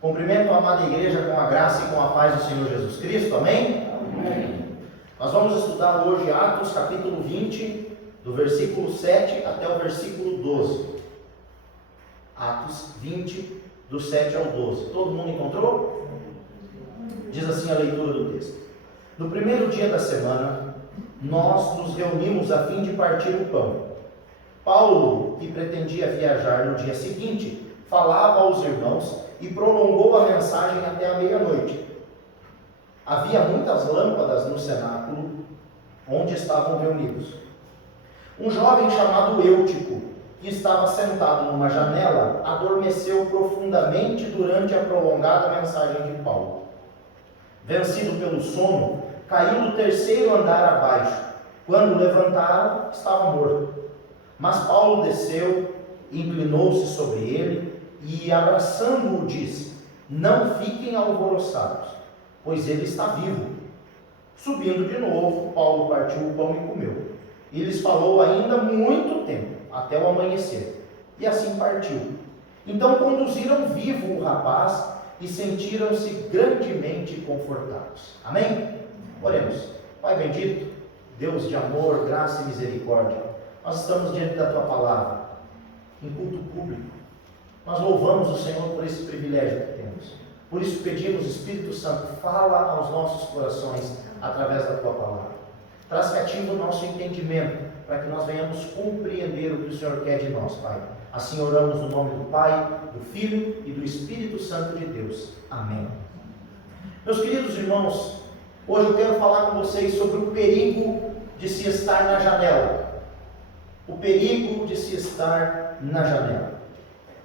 Cumprimento a amada igreja com a graça e com a paz do Senhor Jesus Cristo, amém? Amém. Nós vamos estudar hoje Atos capítulo 20, do versículo 7 até o versículo 12. Atos 20, do 7 ao 12. Todo mundo encontrou? Diz assim a leitura do texto. No primeiro dia da semana, nós nos reunimos a fim de partir o pão. Paulo, que pretendia viajar no dia seguinte, falava aos irmãos e prolongou a mensagem até a meia-noite. Havia muitas lâmpadas no cenáculo onde estavam reunidos. Um jovem chamado Eutico, que estava sentado numa janela, adormeceu profundamente durante a prolongada mensagem de Paulo. Vencido pelo sono, caiu do terceiro andar abaixo. Quando levantaram, estava morto. Mas Paulo desceu, inclinou-se sobre ele e, abraçando-o, disse: não fiquem alvoroçados, pois ele está vivo. Subindo de novo, Paulo partiu o pão e comeu. E lhes falou ainda muito tempo, até o amanhecer. E assim partiu. Então conduziram vivo o rapaz e sentiram-se grandemente confortados. Amém? Oremos. Pai bendito, Deus de amor, graça e misericórdia, nós estamos diante da Tua palavra, em culto público. Nós louvamos o Senhor por esse privilégio que temos. Por isso pedimos, Espírito Santo, fala aos nossos corações através da Tua palavra. Traz cativo o nosso entendimento, para que nós venhamos compreender o que o Senhor quer de nós, Pai. Assim oramos no nome do Pai, do Filho e do Espírito Santo de Deus. Amém. Meus queridos irmãos, hoje eu quero falar com vocês sobre o perigo de se estar na janela. O perigo de se estar na janela.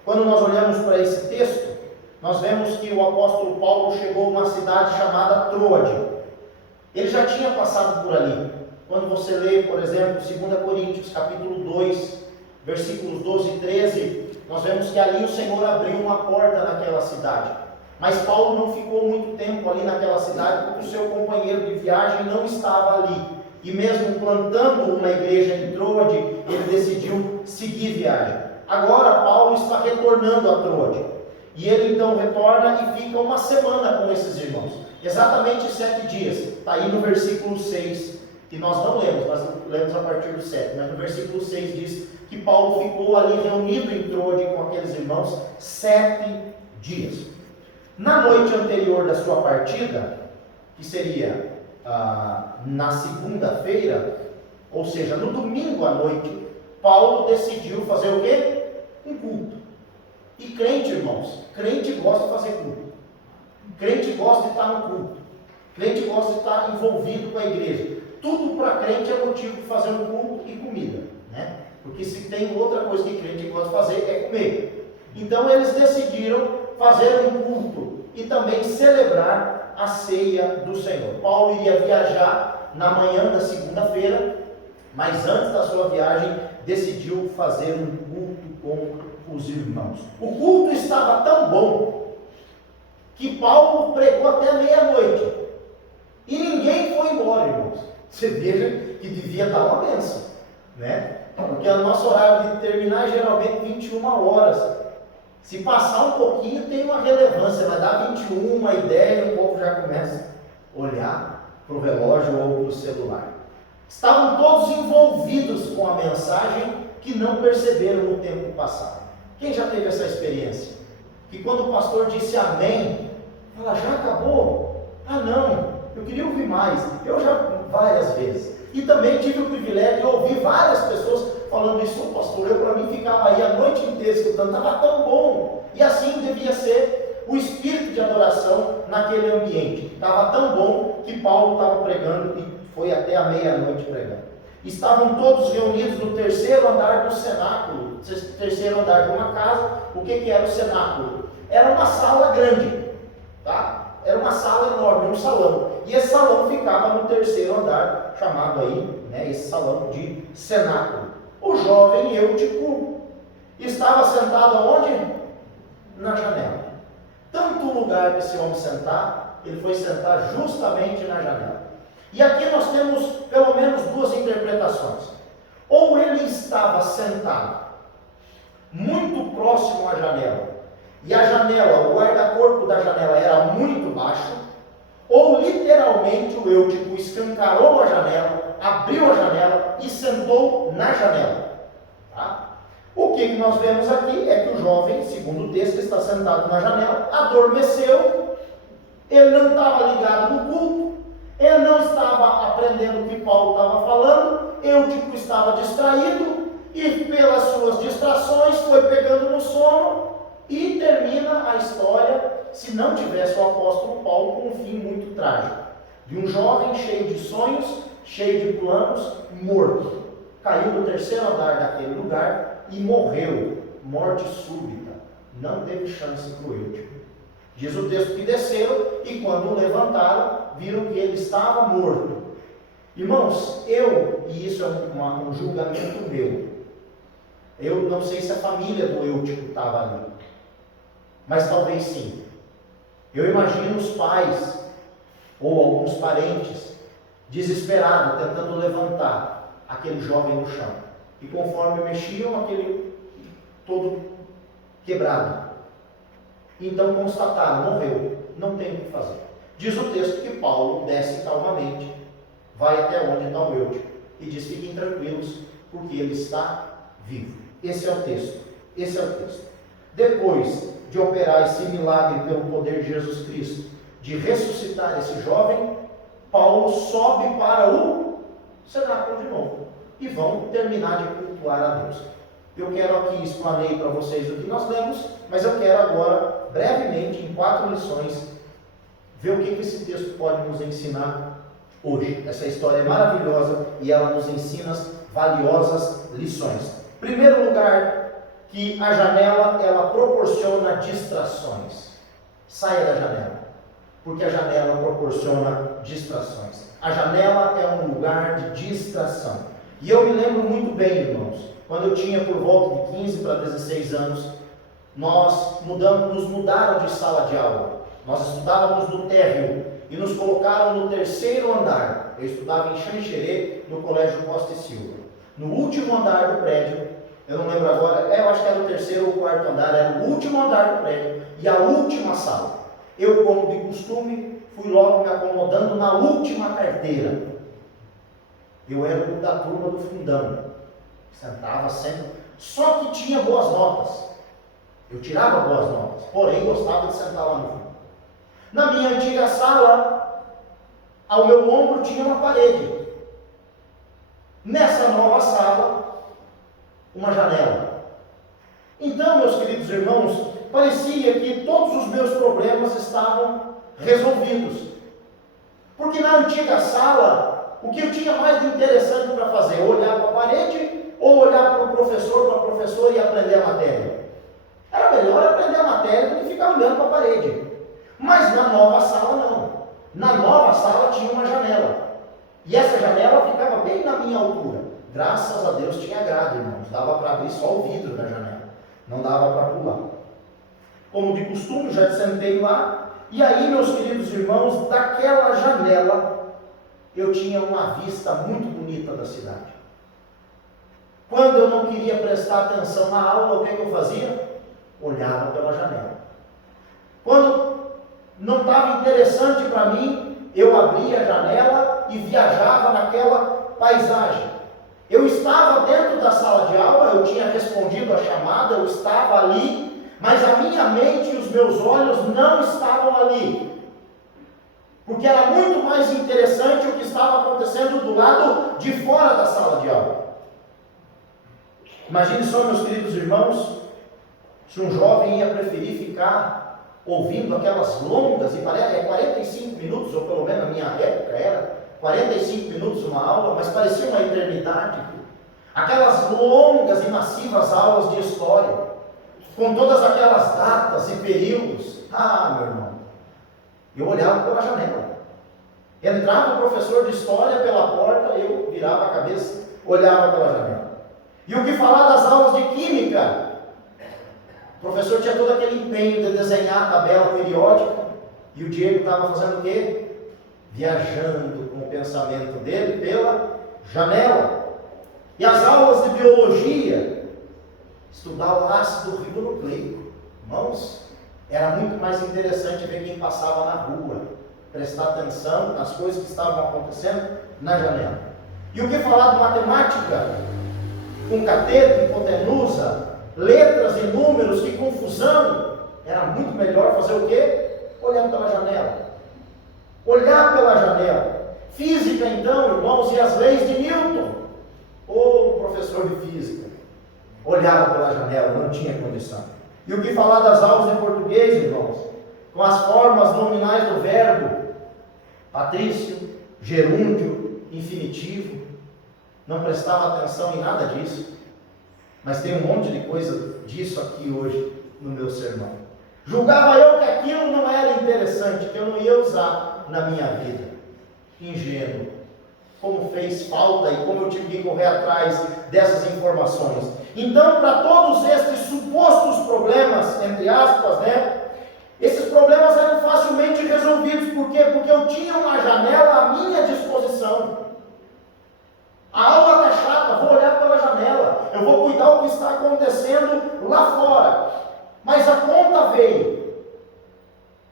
Quando nós olhamos para esse texto, nós vemos que o apóstolo Paulo chegou a uma cidade chamada Troade. Ele já tinha passado por ali. Quando você lê, por exemplo, 2 Coríntios, capítulo 2, versículos 12 e 13, nós vemos que ali o Senhor abriu uma porta naquela cidade. Mas Paulo não ficou muito tempo ali naquela cidade, porque o seu companheiro de viagem não estava ali. E mesmo plantando uma igreja em Troade, ele decidiu seguir viagem. Agora Paulo está retornando a Troade. E ele então retorna e fica uma semana com esses irmãos. Exatamente 7 dias. Está aí no versículo 6, que nós não lemos, nós lemos a partir do 7. Mas no versículo 6 diz que Paulo ficou ali reunido em Troade com aqueles irmãos 7 dias. Na noite anterior da sua partida, que seria na segunda-feira, ou seja, no domingo à noite, Paulo decidiu fazer o quê? Um culto. E crente, irmãos, crente gosta de fazer culto. Crente gosta de estar no culto. Crente gosta de estar envolvido com a igreja. Tudo para crente é motivo de fazer um culto e comida, né? Porque se tem outra coisa que crente gosta de fazer é comer. Então eles decidiram fazer um culto e também celebrar a ceia do Senhor. Paulo iria viajar na manhã da segunda-feira, mas antes da sua viagem decidiu fazer um culto com os irmãos. O culto estava tão bom que Paulo pregou até meia-noite e ninguém foi embora, irmãos. Você veja que devia dar uma bênção, né? Porque o nosso horário de terminar é geralmente 21 horas. Se passar um pouquinho tem uma relevância, vai dar 21h10 e o povo já começa a olhar para o relógio ou para o celular. Estavam todos envolvidos com a mensagem que não perceberam no tempo passado. Quem já teve essa experiência? Que quando o pastor disse amém, fala, já acabou? Ah não, eu queria ouvir mais. Eu já várias vezes. E também tive o privilégio de ouvir várias pessoas falando isso, pastor, eu para mim ficava aí a noite inteira escutando, estava tão bom. E assim devia ser o espírito de adoração naquele ambiente. Estava tão bom que Paulo estava pregando e foi até a meia-noite pregando. Estavam todos reunidos no terceiro andar do cenáculo. Terceiro andar de uma casa. O que era o cenáculo? Era uma sala grande, tá? Era uma sala enorme, um salão. E esse salão ficava no terceiro andar, chamado aí, né, esse salão de cenáculo. O jovem Eutico estava sentado aonde? Na janela. Tanto lugar para esse homem sentar, ele foi sentar justamente na janela. E aqui nós temos pelo menos duas interpretações. Ou ele estava sentado muito próximo à janela, e a janela, o guarda-corpo da janela era muito baixo, ou literalmente o Eutico escancarou a janela, abriu a janela e sentou na janela. Tá? O que nós vemos aqui é que o jovem, segundo o texto, está sentado na janela, adormeceu, ele não estava ligado no culto, ele não estava aprendendo o que Paulo estava falando, Eutico estava distraído, e pelas suas distrações foi pegando no sono, e termina a história, se não tivesse o apóstolo Paulo, com um fim muito trágico, de um jovem cheio de sonhos, cheio de planos, morto. Caiu do terceiro andar daquele lugar e morreu, morte súbita, não teve chance para o Eutico. Diz o texto que desceram e quando o levantaram, viram que ele estava morto. Irmãos, e isso é um julgamento meu, eu não sei se a família do Eutico estava ali, mas talvez sim. Eu imagino os pais, ou alguns parentes, desesperados, tentando levantar aquele jovem no chão. E conforme mexiam, aquele todo quebrado. Então constataram, morreu, não tem o que fazer. Diz o texto que Paulo desce calmamente, vai até onde está o Eutico, e diz, fiquem tranquilos, porque ele está vivo. Esse é o texto, esse é o texto. Depois de operar esse milagre pelo poder de Jesus Cristo, de ressuscitar esse jovem, Paulo sobe para o cenáculo de novo, e vão terminar de cultuar a Deus. Eu quero aqui explanei para vocês o que nós lemos, mas eu quero agora, brevemente, em 4 lições, ver o que esse texto pode nos ensinar hoje. Essa história é maravilhosa e ela nos ensina valiosas lições. Em primeiro lugar, que a janela, ela proporciona distrações. Saia da janela, porque a janela proporciona distrações. A janela é um lugar de distração. E eu me lembro muito bem, irmãos, quando eu tinha por volta de 15 para 16 anos, nos mudaram de sala de aula. Nós estudávamos no térreo e nos colocaram no 3º andar. Eu estudava em Xanxerê, no Colégio Costa e Silva. No último andar do prédio, eu não lembro agora, eu acho que era o 3º ou 4º andar, era o último andar do prédio e a última sala. Eu, como de costume, fui logo me acomodando na última carteira. Eu era o da turma do fundão, sentava sempre, só que tinha boas notas. Eu tirava boas notas, porém gostava de sentar lá no fundo. Na minha antiga sala, ao meu ombro tinha uma parede. Nessa nova sala, uma janela. Então, meus queridos irmãos, parecia que todos os meus problemas estavam resolvidos. Porque na antiga sala, o que eu tinha mais de interessante para fazer? Olhar para a parede ou olhar para o professor, para a professora e aprender a matéria? Era melhor aprender a matéria do que ficar olhando para a parede. Mas na nova sala não. Na nova sala tinha uma janela. E essa janela ficava bem na minha altura. Graças a Deus tinha grade, irmãos. Dava para abrir só o vidro da janela. Não dava para pular. Como de costume, já sentei lá. E aí, meus queridos irmãos, daquela janela, eu tinha uma vista muito bonita da cidade. Quando eu não queria prestar atenção na aula, o que eu fazia? Olhava pela janela. Quando não estava interessante para mim, eu abria a janela e viajava naquela paisagem. Eu estava dentro da sala de aula, eu tinha respondido a chamada, eu estava ali, mas a minha mente e os meus olhos não estavam ali. Porque era muito mais interessante o que estava acontecendo do lado de fora da sala de aula. Imagine só, meus queridos irmãos, se um jovem ia preferir ficar ouvindo aquelas longas, e parece 45 minutos, ou pelo menos na minha época era 45 minutos uma aula, mas parecia uma eternidade. Aquelas longas e massivas aulas de história, com todas aquelas datas e períodos. Ah, meu irmão, eu olhava pela janela. Entrava o professor de história pela porta, eu virava a cabeça, olhava pela janela. E o que falar das aulas de química? O professor tinha todo aquele empenho de desenhar a tabela periódica, e o Diego estava fazendo o quê? Viajando com o pensamento dele pela janela. E as aulas de biologia, estudar o ácido ribonucleico. Irmãos, Era muito mais interessante ver quem passava na rua, prestar atenção nas coisas que estavam acontecendo na janela. E o que falar de matemática? Com cateto, hipotenusa, letras e números, que confusão! Era muito melhor fazer o quê? Olhando pela janela. Olhar pela janela. Física, então, irmãos, e as leis de Newton. O professor de física olhava pela janela, não tinha condição. E o que falar das aulas de português, irmãos? Com as formas nominais do verbo, patrício, gerúndio, infinitivo. Não prestava atenção em nada disso. Mas tem um monte de coisa disso aqui hoje no meu sermão. Julgava eu que aquilo não era interessante, que eu não ia usar na minha vida. Ingênuo. Como fez falta e como eu tive que correr atrás dessas informações. Então, para todos estes supostos problemas, entre aspas, esses problemas eram facilmente resolvidos. Por quê? Porque eu tinha uma janela à minha disposição. A aula está chata, vou olhar pela janela, eu vou cuidar do que está acontecendo lá fora. Mas a conta veio,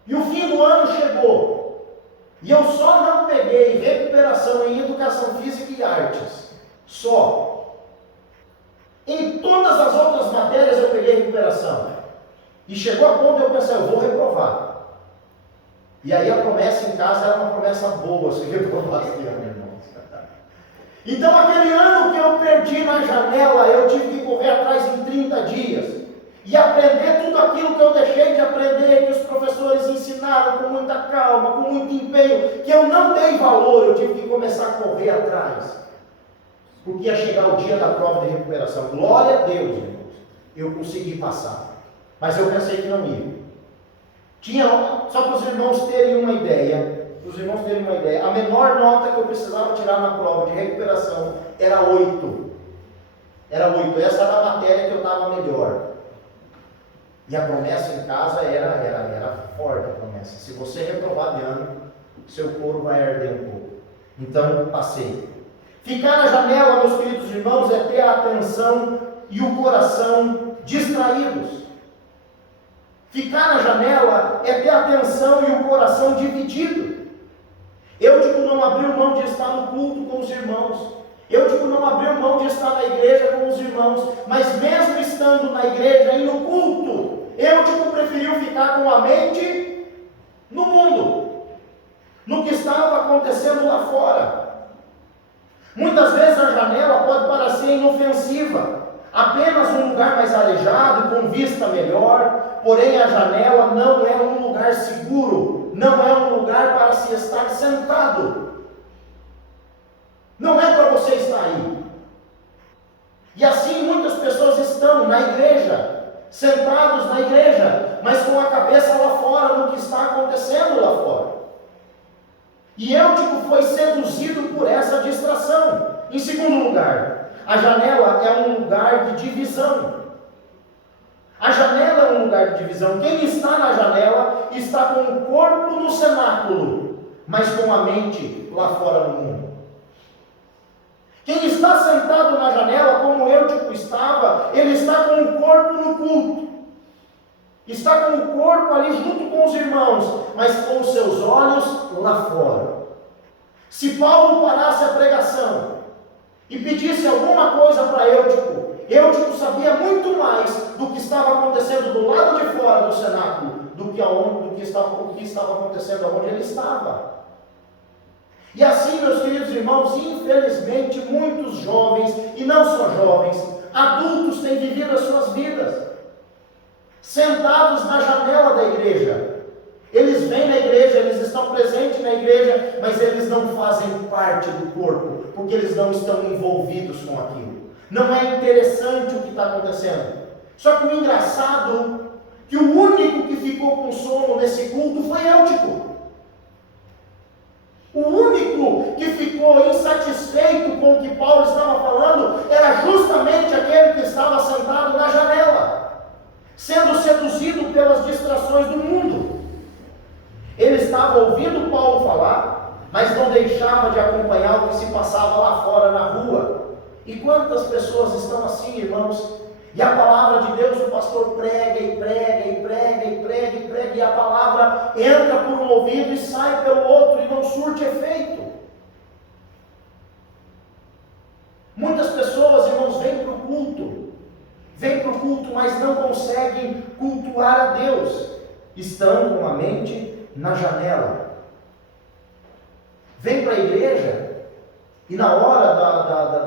e o fim do ano chegou, e eu só não peguei recuperação em educação física e artes, só. Em todas as outras matérias eu peguei recuperação, e chegou a ponto de eu pensar, eu vou reprovar. E aí a promessa em casa era uma promessa boa, se reprovar esse ano, irmãos. Então aquele ano que eu perdi na janela, eu tive que correr atrás em 30 dias. E aprender tudo aquilo que eu deixei de aprender, que os professores ensinaram com muita calma, com muito empenho, que eu não dei valor, eu tive que começar a correr atrás. Porque ia chegar o dia da prova de recuperação. Glória a Deus, irmãos. Eu consegui passar. Mas eu pensei que não ia. Só para os irmãos terem uma ideia, a menor nota que eu precisava tirar na prova de recuperação era 8. Essa era a matéria que eu estava melhor. E a promessa em casa era forte a promessa. Se você reprovar de ano, seu couro vai arder um pouco. Então, passei. Ficar na janela, meus queridos irmãos, é ter a atenção e o coração distraídos. Ficar na janela é ter a atenção e o coração dividido. Eu não abrir mão de estar no culto com os irmãos. Eu não abrir mão de estar na igreja com os irmãos. Mas mesmo estando na igreja e no culto, eu preferiu ficar com a mente no mundo, no que estava acontecendo lá fora. Muitas vezes a janela pode parecer inofensiva, apenas um lugar mais arejado, com vista melhor, porém a janela não é um lugar seguro, não é um lugar para se estar sentado, não é para você estar aí. E assim muitas pessoas estão na igreja, sentados na igreja, mas com a cabeça lá fora, no que está acontecendo lá fora. E Eutico foi seduzido por essa distração. Em segundo lugar, a janela é um lugar de divisão. A janela é um lugar de divisão. Quem está na janela está com o corpo no cenáculo, mas com a mente lá fora no mundo. Quem está sentado na janela, como Eutico estava, ele está com o corpo no culto. Está com o corpo ali junto com os irmãos, mas com os seus olhos lá fora. Se Paulo parasse a pregação e pedisse alguma coisa para Eutico, Eutico sabia muito mais do que estava acontecendo do lado de fora do cenáculo, do que estava acontecendo onde ele estava. E assim, meus queridos irmãos, infelizmente, muitos jovens, e não só jovens, adultos têm vivido as suas vidas, sentados na janela da igreja. Eles vêm na igreja, eles estão presentes na igreja, mas eles não fazem parte do corpo, porque eles não estão envolvidos com aquilo. Não é interessante o que está acontecendo. Só que o engraçado, que o único que ficou com sono nesse culto foi Eutico. O único que ficou insatisfeito com o que Paulo estava falando era justamente aquele que estava sentado na janela, sendo seduzido pelas distrações do mundo. Ele estava ouvindo Paulo falar, mas não deixava de acompanhar o que se passava lá fora na rua. E quantas pessoas estão assim, irmãos? E a palavra de Deus, o pastor prega e prega e prega e prega e prega, e a palavra entra por um ouvido e sai pelo outro, e não surte efeito. Muitas pessoas, irmãos, vêm para o culto, mas não conseguem cultuar a Deus. Estão com a mente na janela. Vêm para a igreja e na hora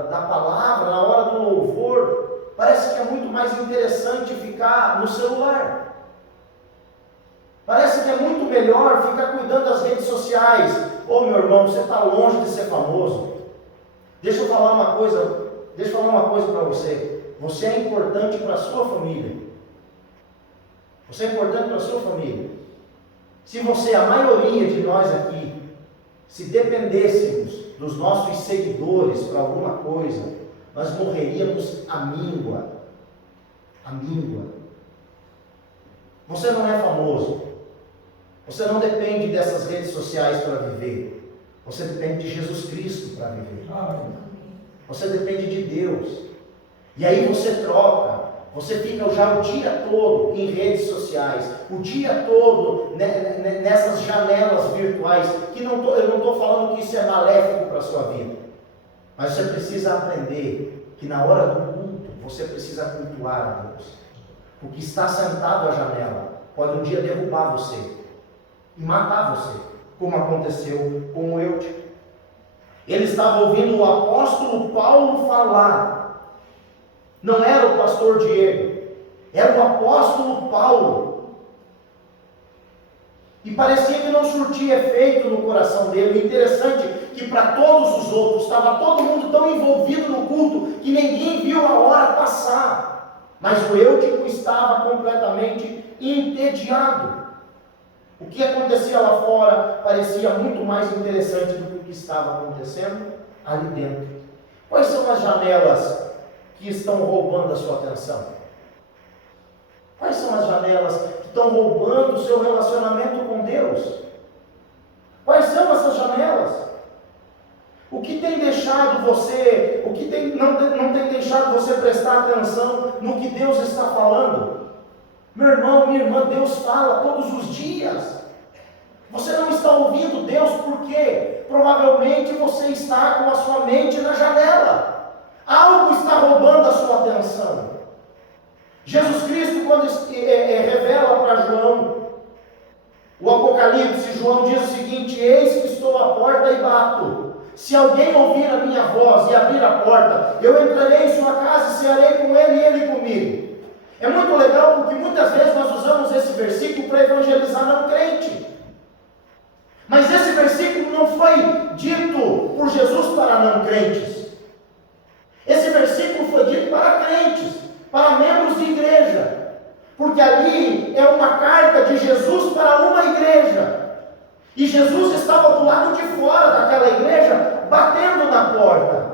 da palavra, na hora do louvor, parece que é muito mais interessante ficar no celular. Parece que é muito melhor ficar cuidando das redes sociais. Ô meu irmão, você está longe de ser famoso. Deixa eu falar uma coisa para você. Você é importante para a sua família. Você é importante para a sua família. Se você, a maioria de nós aqui, se dependêssemos dos nossos seguidores para alguma coisa, nós morreríamos à míngua. À míngua. Você não é famoso. Você não depende dessas redes sociais para viver. Você depende de Jesus Cristo para viver. Você depende de Deus. E aí você troca. Você fica já o dia todo em redes sociais, o dia todo nessas janelas virtuais, que eu não estou falando que isso é maléfico para a sua vida, mas você precisa aprender que na hora do culto, você precisa cultuar a Deus. O que está sentado à janela pode um dia derrubar você e matar você, como aconteceu com o Eutico. Ele estava ouvindo o apóstolo Paulo falar. Não era o pastor Diego, era o apóstolo Paulo. E parecia que não surtia efeito no coração dele. Interessante que para todos os outros, estava todo mundo tão envolvido no culto, que ninguém viu a hora passar. Mas o Eutico estava completamente entediado. O que acontecia lá fora parecia muito mais interessante do que o que estava acontecendo ali dentro. Quais são as janelas que estão roubando a sua atenção? Quais são as janelas que estão roubando o seu relacionamento com Deus? Quais são essas janelas? O que tem deixado você, não tem deixado você prestar atenção no que Deus está falando? Meu irmão, minha irmã, Deus fala todos os dias. Você não está ouvindo Deus porque provavelmente você está com a sua mente na janela. Algo está roubando a sua atenção. Jesus Cristo, quando revela para João o Apocalipse, João diz o seguinte: eis que estou à porta e bato. Se alguém ouvir a minha voz e abrir a porta, eu entrarei em sua casa e cearei com ele e ele comigo. É muito legal porque muitas vezes nós usamos esse versículo para evangelizar não crente. Mas esse versículo não foi dito por Jesus para não crentes. Esse versículo foi dito para crentes, para membros de igreja, porque ali é uma carta de Jesus para uma igreja, e Jesus estava do lado de fora daquela igreja, batendo na porta,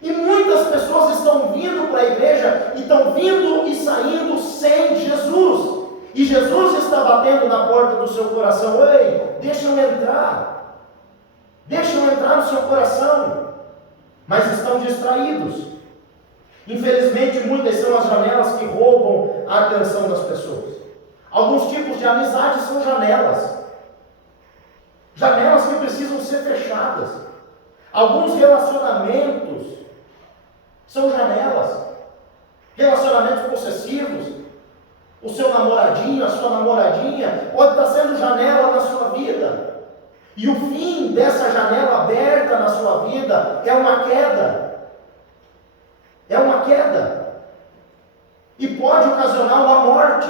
e muitas pessoas estão vindo para a igreja, e estão vindo e saindo sem Jesus, e Jesus está batendo na porta do seu coração: ei, deixa eu entrar no seu coração. Mas estão distraídos. Infelizmente, muitas são as janelas que roubam a atenção das pessoas. Alguns tipos de amizades são janelas. Janelas que precisam ser fechadas. Alguns relacionamentos são janelas. Relacionamentos possessivos. O seu namoradinho, a sua namoradinha, pode estar sendo janela na sua vida. E o fim dessa janela aberta na sua vida é uma queda. É uma queda. E pode ocasionar uma morte.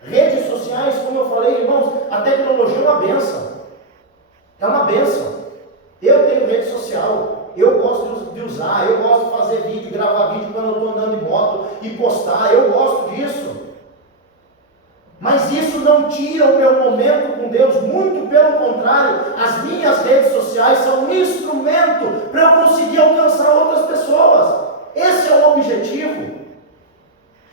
Redes sociais, como eu falei, irmãos, a tecnologia é uma bênção. É uma bênção. Eu tenho rede social. Eu gosto de usar. Eu gosto de fazer vídeo, gravar vídeo quando eu estou andando em moto e postar. Eu gosto disso. Mas isso não tira o meu momento com Deus, muito pelo contrário, as minhas redes sociais são um instrumento para eu conseguir alcançar outras pessoas. Esse é o objetivo.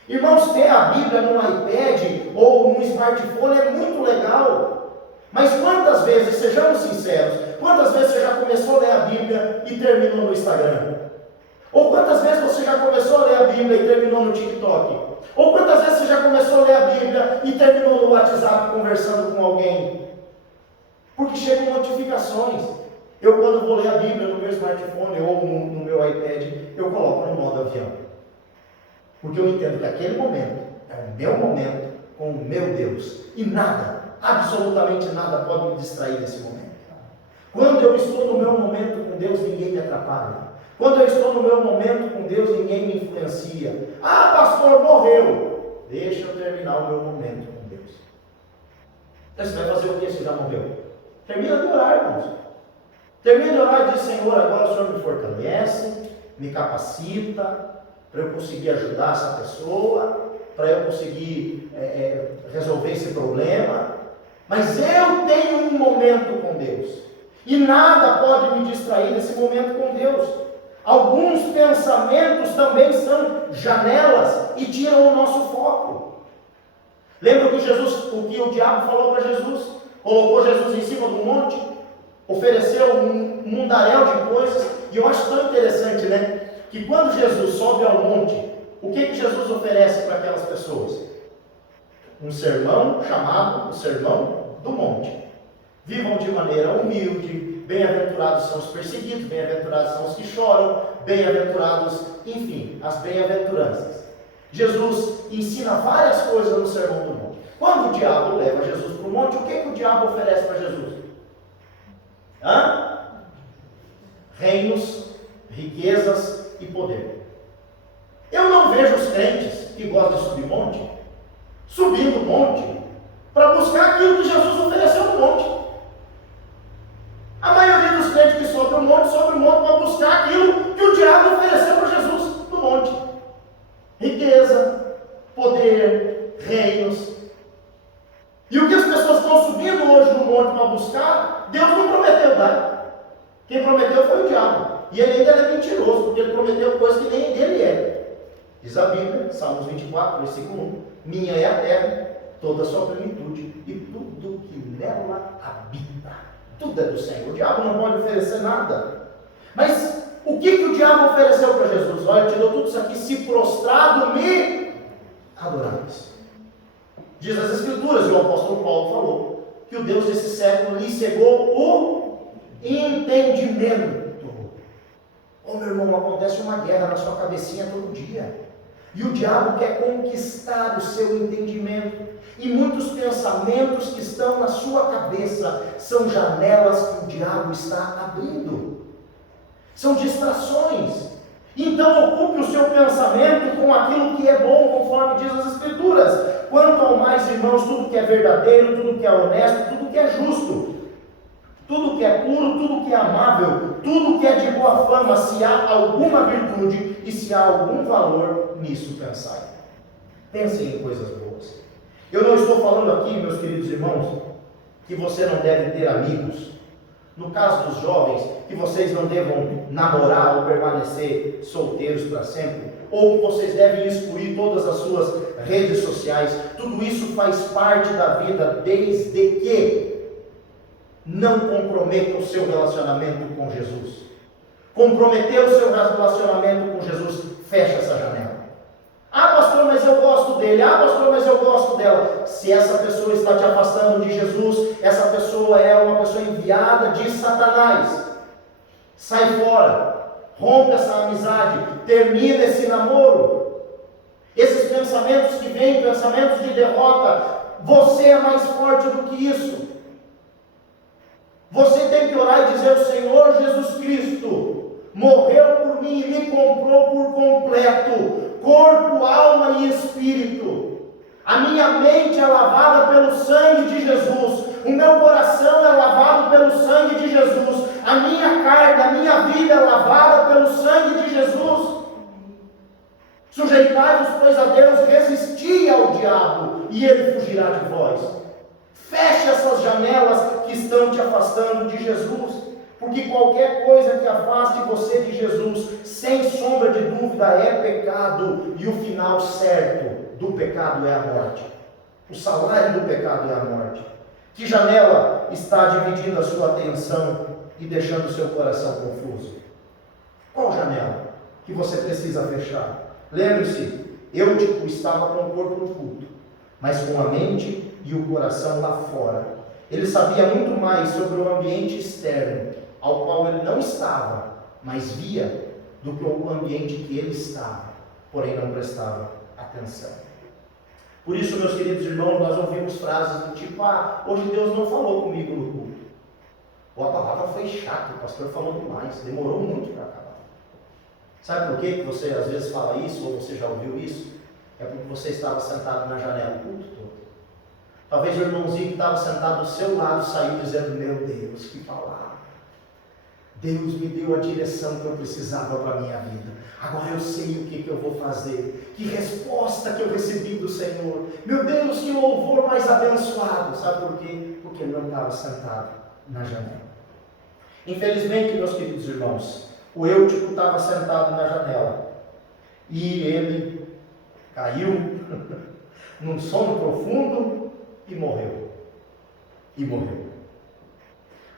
Irmãos, ter a Bíblia num iPad ou num smartphone é muito legal. Mas quantas vezes, sejamos sinceros, quantas vezes você já começou a ler a Bíblia e terminou no Instagram? Ou quantas vezes você já começou a ler a Bíblia e terminou no TikTok? Ou quantas vezes você já começou a ler a Bíblia e terminou no WhatsApp conversando com alguém? Porque chegam notificações. Eu, quando vou ler a Bíblia no meu smartphone ou no meu iPad, eu coloco no modo avião. Porque eu entendo que aquele momento é o meu momento com o meu Deus. E nada, absolutamente nada pode me distrair desse momento. Quando eu estou no meu momento com Deus, ninguém me atrapalha. Quando eu estou no meu momento com Deus, ninguém me influencia. Ah, pastor, morreu. Deixa eu terminar o meu momento com Deus. Então você vai fazer o que se já morreu? Termina de orar, irmãos. Termina de orar e diz: Senhor, agora o Senhor me fortalece, me capacita, para eu conseguir ajudar essa pessoa, para eu conseguir resolver esse problema. Mas eu tenho um momento com Deus. E nada pode me distrair desse momento com Deus. Alguns pensamentos também são janelas e tiram o nosso foco. Lembra que o que o diabo falou para Jesus? Colocou Jesus em cima do monte, ofereceu um mundaréu de coisas. E eu acho tão interessante, né? Que quando Jesus sobe ao monte, o que Jesus oferece para aquelas pessoas? Um sermão chamado o Sermão do Monte. Vivam de maneira humilde, bem-aventurados são os perseguidos, bem-aventurados são os que choram, bem-aventurados, enfim, as bem-aventuranças. Jesus ensina várias coisas no Sermão do Monte. Quando o diabo leva Jesus para o monte, o que o diabo oferece para Jesus? Reinos, riquezas e poder. Eu não vejo os crentes que gostam de subir monte, subindo o monte, para buscar aquilo que Jesus ofereceu no monte. A maioria dos crentes que sobe o monte para buscar aquilo que o diabo ofereceu para Jesus no monte. Riqueza, poder, reinos. E o que as pessoas estão subindo hoje no monte para buscar, Deus não prometeu dar. Quem prometeu foi o diabo. E ele ainda é mentiroso, porque ele prometeu coisas que nem dele é. Diz a Bíblia, Salmos 24, versículo 1: minha é a terra, toda a sua plenitude, e tudo que nela habita. Tudo é do Senhor. O diabo não pode oferecer nada. Mas o que o diabo ofereceu para Jesus? Olha, eu te dou tudo isso aqui, se prostrado me adorares. Diz as Escrituras, e o apóstolo Paulo falou, que o Deus desse século lhe cegou o entendimento. Ô meu irmão, acontece uma guerra na sua cabecinha todo dia. E o diabo quer conquistar o seu entendimento. E muitos pensamentos que estão na sua cabeça são janelas que o diabo está abrindo. São distrações. Então ocupe o seu pensamento com aquilo que é bom, conforme diz as Escrituras. Quanto ao mais, irmãos, tudo que é verdadeiro, tudo que é honesto, tudo que é justo, tudo que é puro, tudo que é amável, tudo que é de boa fama, se há alguma virtude e se há algum valor, nisso pensai. Pensem em coisas boas. Eu não estou falando aqui, meus queridos irmãos, que você não deve ter amigos. No caso dos jovens, que vocês não devam namorar ou permanecer solteiros para sempre, ou que vocês devem excluir todas as suas redes sociais. Tudo isso faz parte da vida, desde que não comprometa o seu relacionamento com Jesus. Comprometer o seu relacionamento com Jesus, fecha essa janela. Ah, pastor, mas eu gosto dele. Ah, pastor, mas eu gosto dela. Se essa pessoa está te afastando de Jesus, essa pessoa é uma pessoa enviada de Satanás. Sai fora. Rompe essa amizade. Termina esse namoro. Esses pensamentos que vêm, pensamentos de derrota, você é mais forte do que isso. Você tem que orar e dizer: o Senhor Jesus Cristo morreu por mim e me comprou por completo, corpo, alma e espírito. A minha mente é lavada pelo sangue de Jesus, o meu coração é lavado pelo sangue de Jesus, a minha carne, a minha vida é lavada pelo sangue de Jesus. Sujeitai-vos, pois, a Deus, resisti ao diabo e ele fugirá de vós. Feche essas janelas que estão te afastando de Jesus, porque qualquer coisa que afaste você de Jesus, sem sombra de dúvida, é pecado, e o final certo do pecado é a morte. O salário do pecado é a morte. Que janela está dividindo a sua atenção e deixando o seu coração confuso? Qual janela? que você precisa fechar. Lembre-se, Eutico estava com o corpo no culto, mas com a mente e o coração lá fora. Ele sabia muito mais sobre o ambiente externo, ao qual ele não estava, mas via, do que o ambiente que ele estava, porém não prestava atenção. Por isso, meus queridos irmãos, nós ouvimos frases do tipo: hoje Deus não falou comigo no culto. Ou a palavra foi chata, o pastor falou demais, demorou muito para acabar. Sabe por que você às vezes fala isso, ou você já ouviu isso? É porque você estava sentado na janela o culto todo. Talvez o irmãozinho que estava sentado do seu lado saiu dizendo: meu Deus, que palavra! Deus me deu a direção que eu precisava para a minha vida. Agora eu sei o que eu vou fazer. Que resposta que eu recebi do Senhor. Meu Deus, que louvor mais abençoado. Sabe por quê? Porque ele não estava sentado na janela. Infelizmente, meus queridos irmãos, o Eutico estava sentado na janela. E ele caiu num sono profundo e morreu.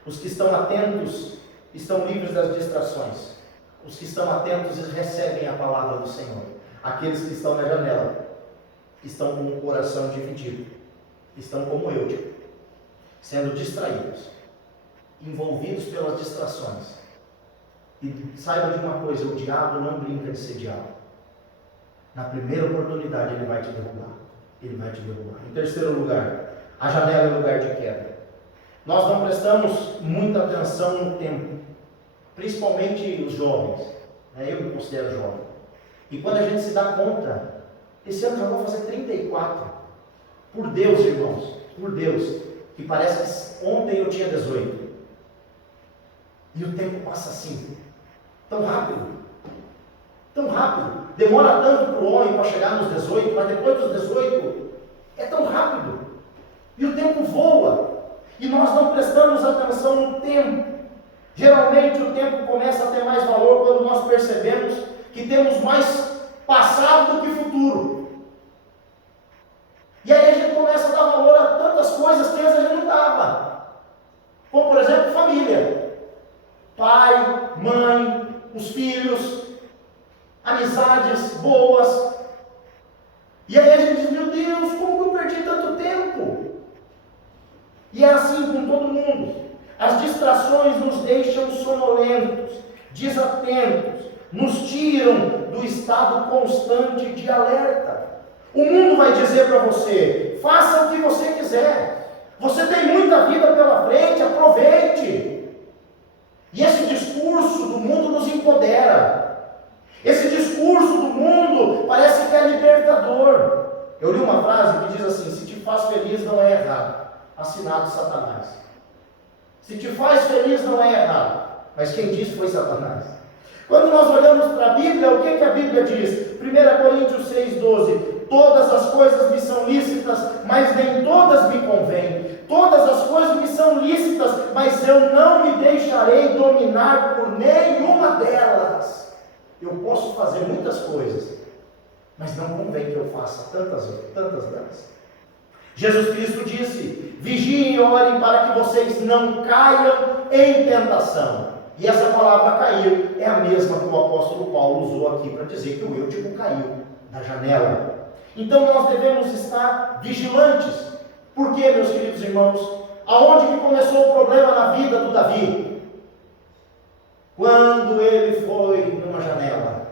Os que estão atentos estão livres das distrações. Os que estão atentos recebem a palavra do Senhor. Aqueles que estão na janela estão com o coração dividido. Estão como eu, sendo distraídos, envolvidos pelas distrações. E saiba de uma coisa: o diabo não brinca de ser diabo. Na primeira oportunidade ele vai te derrubar. Em terceiro lugar, a janela é lugar de queda. Nós não prestamos muita atenção no tempo, principalmente os jovens, eu me considero jovem, e quando a gente se dá conta, esse ano já vou fazer 34, por Deus, irmãos, por Deus, que parece que ontem eu tinha 18, e o tempo passa assim, tão rápido, demora tanto para o homem para chegar nos 18, mas depois dos 18, é tão rápido, e o tempo voa, e nós não prestamos atenção no tempo. Geralmente o tempo começa a ter mais valor quando nós percebemos que temos mais passado do que futuro. E aí a gente começa a dar valor a tantas coisas que antes a gente não dava. Como, por exemplo, família. Pai, mãe, os filhos, amizades boas. E aí a gente diz: meu Deus, como eu perdi tanto tempo? E é assim com todo mundo. As distrações nos deixam sonolentos, desatentos, nos tiram do estado constante de alerta. O mundo vai dizer para você: faça o que você quiser, você tem muita vida pela frente, aproveite. E esse discurso do mundo nos empodera. Esse discurso do mundo parece que é libertador. Eu li uma frase que diz assim: se te faz feliz não é errado. Assinado Satanás. Se te faz feliz não é errado, mas quem disse foi Satanás. Quando nós olhamos para a Bíblia, o que a Bíblia diz? 1 Coríntios 6,12: todas as coisas me são lícitas, mas nem todas me convêm. Todas as coisas me são lícitas, mas eu não me deixarei dominar por nenhuma delas. Eu posso fazer muitas coisas, mas não convém que eu faça tantas delas. Jesus Cristo disse: vigiem e orem para que vocês não caiam em tentação. E essa palavra cair é a mesma que o apóstolo Paulo usou aqui para dizer que o Eutico caiu da janela. Então nós devemos estar vigilantes. Por quê, meus queridos irmãos? Aonde que começou o problema na vida do Davi? Quando ele foi numa janela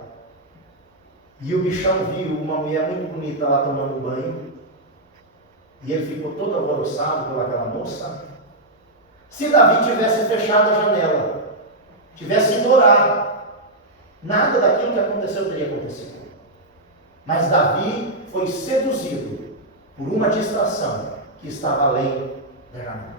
e o bichão viu uma mulher muito bonita lá tomando banho, e ele ficou todo alvoroçado pelaquela moça. Se Davi tivesse fechado a janela, tivesse ido orar, nada daquilo que aconteceu teria acontecido. Mas Davi foi seduzido por uma distração que estava além da janela.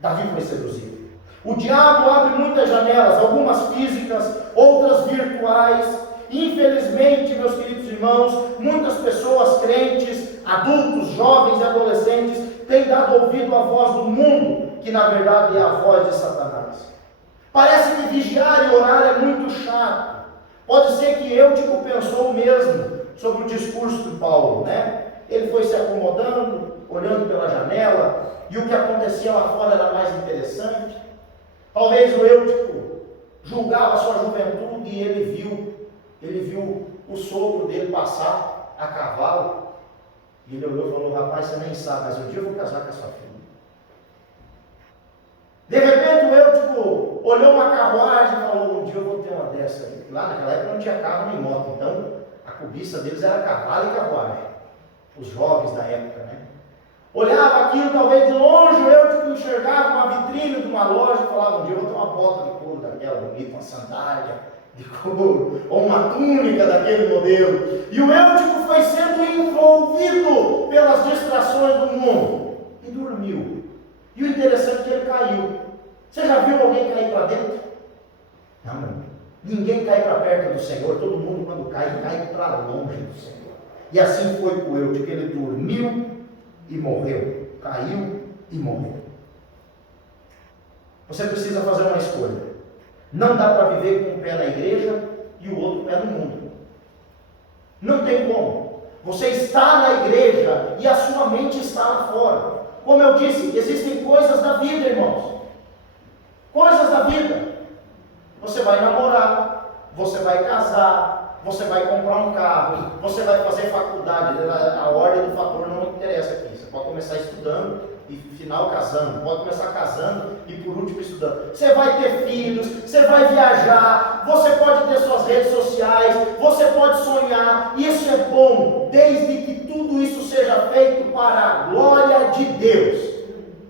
Davi foi seduzido. O diabo abre muitas janelas, algumas físicas, outras virtuais. Infelizmente, meus queridos irmãos, muitas pessoas crentes, adultos, jovens e adolescentes, têm dado ouvido à voz do mundo, que na verdade é a voz de Satanás. Parece que vigiar e orar é muito chato. Pode ser que Eutico pensou o mesmo sobre o discurso de Paulo, Ele foi se acomodando, olhando pela janela, e o que acontecia lá fora era mais interessante. Talvez o Eutico julgava a sua juventude e ele viu ele viu o sogro dele passar a cavalo, e ele olhou e falou: rapaz, você nem sabe, mas um dia eu vou casar com a sua filha. De repente o Eutico olhou uma carruagem e falou: um dia eu vou ter uma dessa aí. Lá naquela época não tinha carro nem moto, então a cobiça deles era cavalo e carruagem. Os jovens da época, né? Olhava aquilo, talvez de longe, o Eutico enxergava uma vitrine de uma loja e falava: um dia eu vou ter uma bota de couro daquela bonita, uma sandália de couro, ou uma túnica daquele modelo. E o Eutico foi sendo envolvido pelas distrações do mundo e dormiu. E o interessante é que ele caiu. Você já viu alguém cair para dentro? Não. Ninguém cai para perto do Senhor. Todo mundo, quando cai, cai para longe do Senhor. E assim foi com o Eutico. Ele dormiu e morreu. Caiu e morreu. Você precisa fazer uma escolha. Não dá para viver com um pé na igreja e o outro pé no mundo. Não tem como. Você está na igreja e a sua mente está lá fora. Como eu disse, existem coisas da vida, irmãos. Coisas da vida. Você vai namorar, você vai casar, você vai comprar um carro, você vai fazer faculdade. A ordem do fator não interessa aqui. Você pode começar estudando e final casando. Pode começar casando e por último estudando. Você vai ter filhos, você vai viajar, você pode ter suas redes sociais, você pode sonhar. Isso é bom, desde que tudo isso seja feito para a glória de Deus.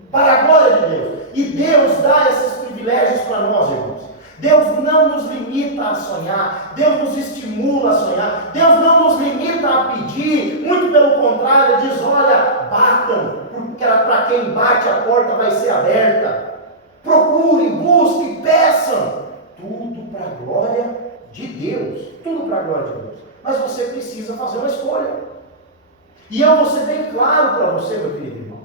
Para a glória de Deus. E Deus dá esses privilégios para nós, irmãos. Deus não nos limita a sonhar, Deus nos estimula a sonhar, Deus não nos limita a pedir, muito pelo contrário, Ele diz: olha, batam, porque para quem bate a porta vai ser aberta. Procurem, busquem, peçam, tudo para a glória de Deus, tudo para a glória de Deus. Mas você precisa fazer uma escolha. E eu vou ser bem claro para você, meu querido irmão.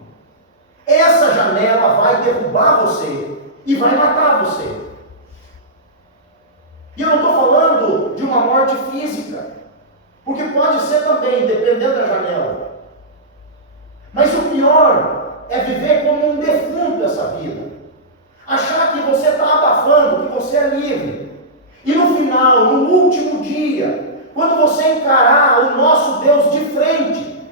Essa janela vai derrubar você e vai matar você. E eu não estou falando de uma morte física, porque pode ser também, dependendo da janela. Mas o pior é viver como um defunto essa vida. Achar que você está abafando, que você é livre. E no final, no último dia, quando você encarar o nosso Deus de frente,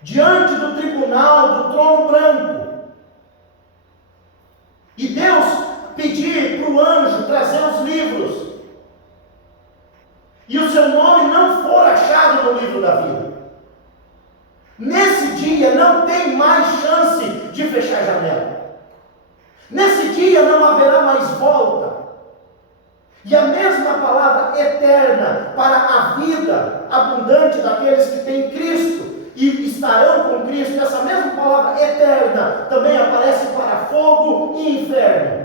diante do tribunal, do trono branco, e Deus pedir para o anjo trazer os livros, e o seu nome não for achado no livro da vida, nesse dia não tem mais chance de fechar a janela. Nesse dia não haverá mais volta. E a mesma palavra eterna para a vida abundante daqueles que têm Cristo e estarão com Cristo, essa mesma palavra eterna também aparece para fogo e inferno.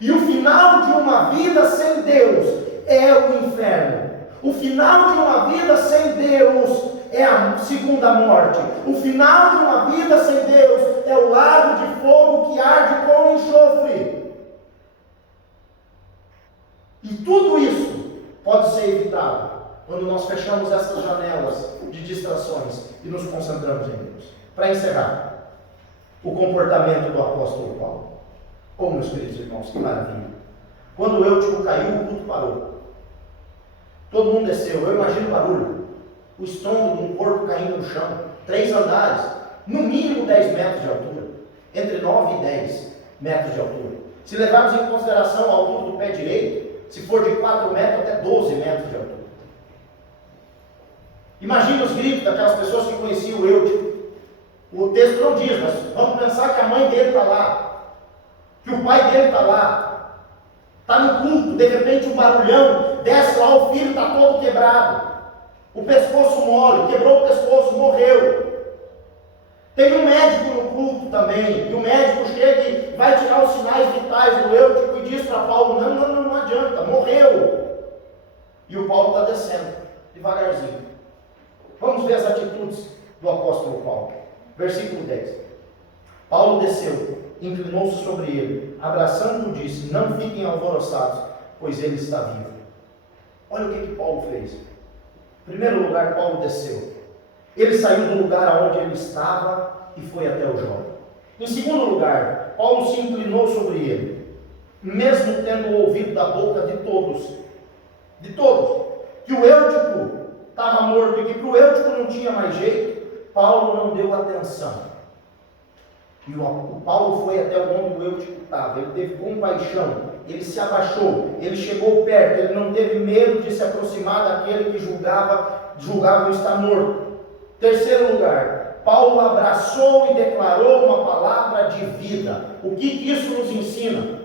E o final de uma vida sem Deus é o inferno. O final de uma vida sem Deus é a segunda morte. O final de uma vida sem Deus é o lago de fogo que arde com enxofre. E tudo isso pode ser evitado quando nós fechamos essas janelas de distrações e nos concentramos em Deus. Para encerrar, o comportamento do apóstolo Paulo. Oh, meus queridos irmãos, que maravilha. Quando o Eutico caiu, o culto parou. Todo mundo desceu. Eu imagino o barulho. O estrondo de um corpo caindo no chão. 3 andares. No mínimo 10 metros de altura. Entre 9 e 10 metros de altura. Se levarmos em consideração a altura do pé direito, se for de 4 metros até 12 metros de altura. Imagine os gritos daquelas pessoas que conheciam o Eutico. O texto não diz, mas vamos pensar que a mãe dele está lá. Que o pai dele está lá, está no culto, de repente um barulhão, desce lá, o filho está todo quebrado, o pescoço mole, quebrou o pescoço, morreu. Tem um médico no culto também, e o médico chega e vai tirar os sinais vitais do Eutico e diz para Paulo: não adianta, morreu. E o Paulo está descendo, devagarzinho. Vamos ver as atitudes do apóstolo Paulo. Versículo 10. Paulo desceu, inclinou-se sobre ele, abraçando-o, disse: não fiquem alvoroçados, pois ele está vivo. Olha o que Paulo fez. Em primeiro lugar, Paulo desceu. Ele saiu do lugar onde ele estava e foi até o jovem. Em segundo lugar, Paulo se inclinou sobre ele. Mesmo tendo ouvido da boca de todos de todos, que o Eutico estava morto e que para o Eutico não tinha mais jeito, Paulo não deu atenção. E o Paulo foi até onde o Eutico estava, ele teve compaixão, ele se abaixou, ele chegou perto, ele não teve medo de se aproximar daquele que julgava estar morto. Terceiro lugar, Paulo abraçou e declarou uma palavra de vida. O que isso nos ensina?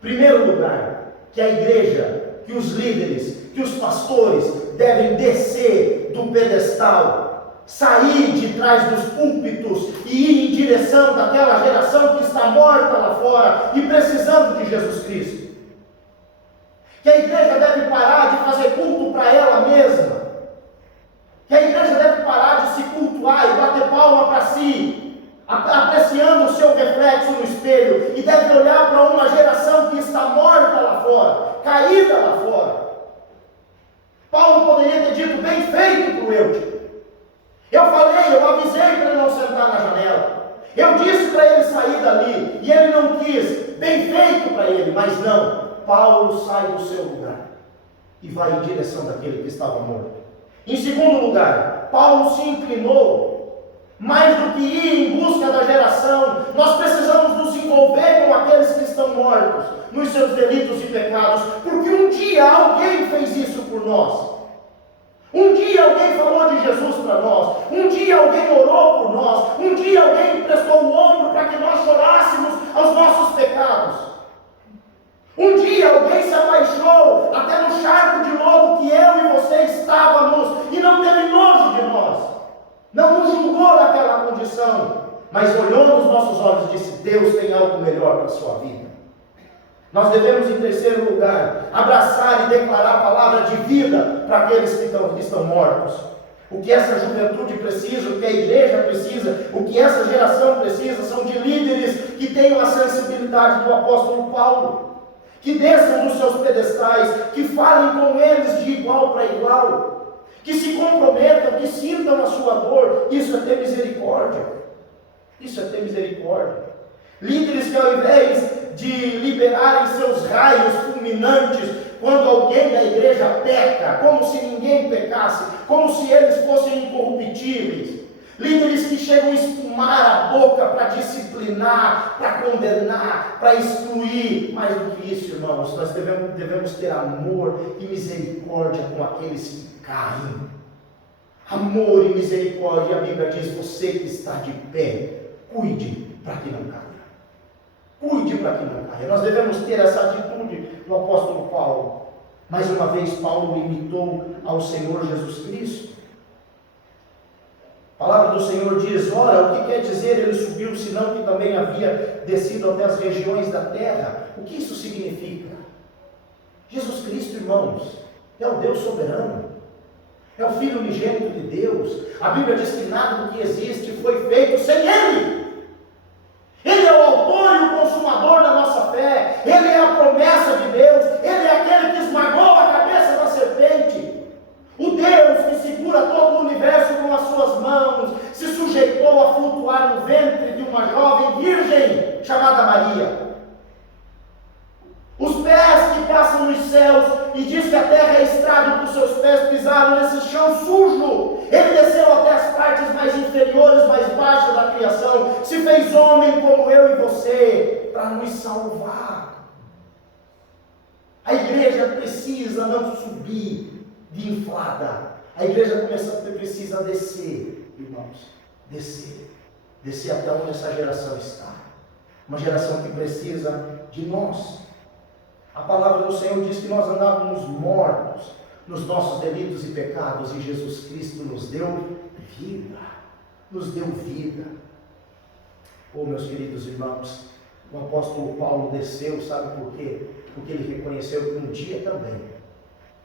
Primeiro lugar, que a igreja, que os líderes, que os pastores devem descer do pedestal, sair de trás dos púlpitos e ir em direção daquela geração que está morta lá fora e precisando de Jesus Cristo. Que a igreja deve parar de fazer culto para ela mesma. Que a igreja deve parar de se cultuar e bater palma para si, apreciando o seu reflexo no espelho, e deve olhar para uma geração que está morta lá fora, caída lá fora. Paulo poderia ter dito: bem feito para o Eutico. Eu avisei para ele não sentar na janela. Eu disse para ele sair dali, e ele não quis. Bem feito para ele, mas não. Paulo sai do seu lugar e vai em direção daquele que estava morto. Em segundo lugar, Paulo se inclinou, mais do que ir em busca da geração. Nós precisamos nos envolver com aqueles que estão mortos nos seus delitos e pecados, porque um dia alguém fez isso por nós. Um dia alguém falou de Jesus para nós, um dia alguém orou por nós, um dia alguém emprestou o ombro para que nós chorássemos aos nossos pecados. Um dia alguém se abaixou até no charco de lodo que eu e você estávamos e não teve nojo de nós, não nos julgou naquela condição, mas olhou nos nossos olhos e disse: Deus tem algo melhor para a sua vida. Nós devemos, em terceiro lugar, abraçar e declarar a palavra de vida para aqueles que estão mortos. O que essa juventude precisa, o que a igreja precisa, o que essa geração precisa, são de líderes que tenham a sensibilidade do apóstolo Paulo, que desçam dos seus pedestais, que falem com eles de igual para igual, que se comprometam, que sintam a sua dor. Isso é ter misericórdia. Isso é ter misericórdia. Líderes que, ao invés de liberarem seus raios fulminantes quando alguém da igreja peca, como se ninguém pecasse, como se eles fossem incorruptíveis. Líderes que chegam a espumar a boca para disciplinar, para condenar, para excluir. Mais do que isso, irmãos, nós devemos ter amor e misericórdia com aqueles que caem. Amor e misericórdia. A Bíblia diz: você que está de pé, cuide para que não caia. Cuide para que não caia. Nós devemos ter essa atitude do apóstolo Paulo. Mais uma vez, Paulo imitou ao Senhor Jesus Cristo. A palavra do Senhor diz: ora, o que quer dizer ele subiu, senão que também havia descido até as regiões da terra? O que isso significa? Jesus Cristo, irmãos, é o Deus soberano, é o Filho unigênito de Deus. A Bíblia diz que nada do que existe foi feito sem Ele. Ele é o autor e o consumador da nossa fé, Ele é a promessa de Deus, Ele é aquele que esmagou a cabeça da serpente. O Deus que segura todo o universo com as suas mãos, se sujeitou a flutuar no ventre de uma jovem virgem chamada Maria. Os pés que passam nos céus, e diz que a terra é estrada para os seus pés pisaram nesse chão sujo. Ele desceu até as partes mais inferiores, mais baixas da criação, se fez homem como eu e você, para nos salvar. A igreja precisa não subir de inflada. A igreja precisa descer, irmãos, descer até onde essa geração está. Uma geração que precisa de nós. A palavra do Senhor diz que nós andávamos mortos nos nossos delitos e pecados, e Jesus Cristo nos deu vida. Nos deu vida. Oh, meus queridos irmãos, o apóstolo Paulo desceu, sabe por quê? Porque ele reconheceu que um dia também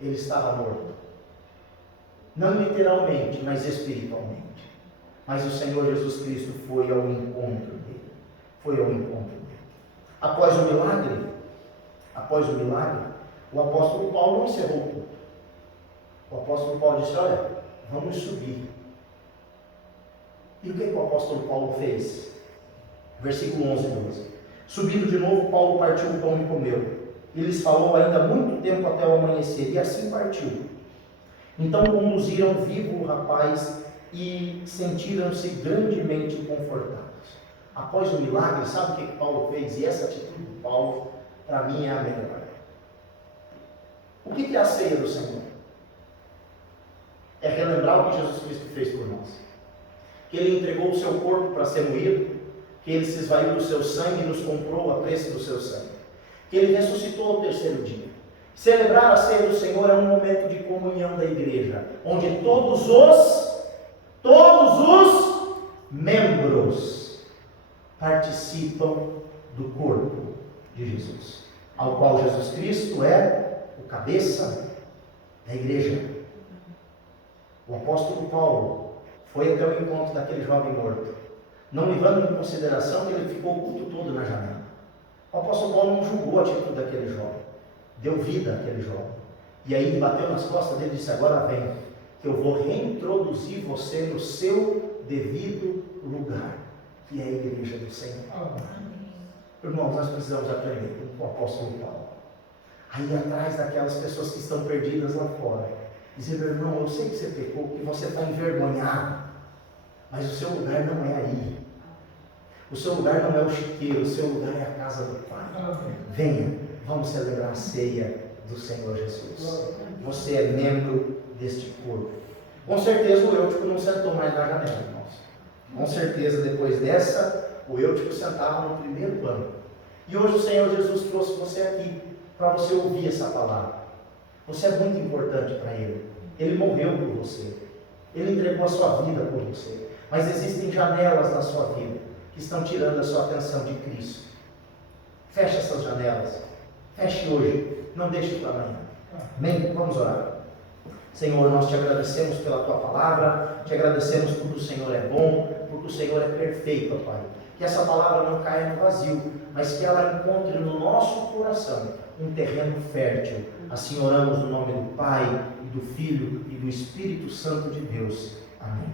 ele estava morto. Não literalmente, mas espiritualmente. Mas o Senhor Jesus Cristo foi ao encontro dele. Após o milagre, o apóstolo Paulo não encerrou o culto. O apóstolo Paulo disse: olha, vamos subir. E o que o apóstolo Paulo fez? Versículo 11 e 12. Subindo de novo, Paulo partiu o pão e comeu. e lhes falou ainda muito tempo até o amanhecer, e assim partiu. Então conduziram vivo o rapaz e sentiram-se grandemente confortados. Após o milagre, sabe o que Paulo fez? E essa atitude de Paulo, para mim, é a melhor. O que é a ceia do Senhor? É relembrar o que Jesus Cristo fez por nós. Que Ele entregou o seu corpo para ser moído, que Ele se esvaiu do seu sangue e nos comprou a preço do seu sangue. Que Ele ressuscitou ao terceiro dia. Celebrar a ceia do Senhor é um momento de comunhão da igreja, onde todos os membros participam do corpo de Jesus, ao qual Jesus Cristo é o cabeça da igreja. O apóstolo Paulo foi até o encontro daquele jovem morto, não levando em consideração que ele ficou o culto todo na janela. O apóstolo Paulo não julgou a atitude daquele jovem, deu vida àquele jovem. E aí ele bateu nas costas dele e disse: agora vem, que eu vou reintroduzir você no seu devido lugar, que é a igreja do Senhor. Irmãos, nós precisamos aprender com o apóstolo Paulo. Aí atrás daquelas pessoas que estão perdidas lá fora, dizer: meu irmão, eu sei que você pecou, que você está envergonhado, mas o seu lugar não é aí. O seu lugar não é o chiqueiro, o seu lugar é a casa do Pai. Venha, vamos celebrar a ceia do Senhor Jesus. Você é membro deste corpo. Com certeza o Eutico não sentou mais na janela, irmãos. Com certeza depois dessa, o Eutico sentava no primeiro banco. E hoje o Senhor Jesus trouxe você aqui, para você ouvir essa palavra. Você é muito importante para Ele. Ele morreu por você. Ele entregou a sua vida por você. Mas existem janelas na sua vida que estão tirando a sua atenção de Cristo. Feche essas janelas. Feche hoje. Não deixe para amanhã. Amém? Vamos orar. Senhor, nós te agradecemos pela tua palavra. Te agradecemos porque o Senhor é bom, porque o Senhor é perfeito, ó Pai. Que essa palavra não caia no vazio, mas que ela encontre no nosso coração um terreno fértil. Assim oramos no nome do Pai, e do Filho e do Espírito Santo de Deus. Amém.